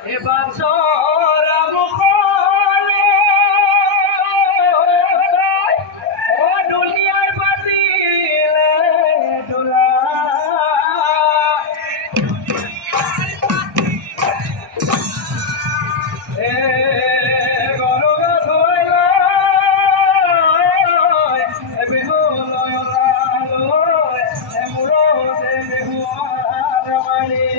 এবার সোরা মুখলে ও দুনিয়ার বাতিলে দোলা এ গরগ ধইলা এ বেহুলয় লালয় এ মুরদে বেহুয়ার মারি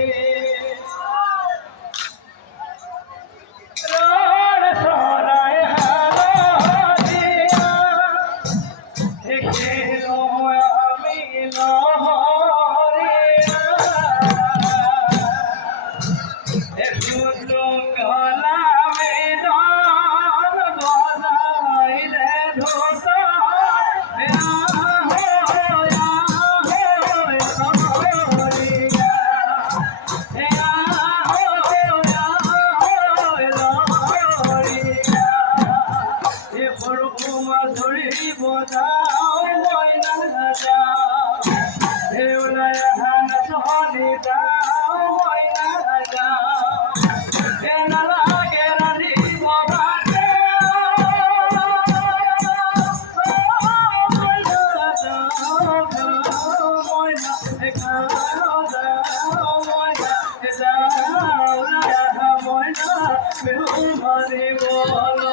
বজাও ময়না যাও হেউলায় হান সোনি যাও ময়না যাও এ না লাগে রাধি বাবাকে ময়না যাও ময়না যাও যাও ময়না যাও ময়না বেহু মারি বলো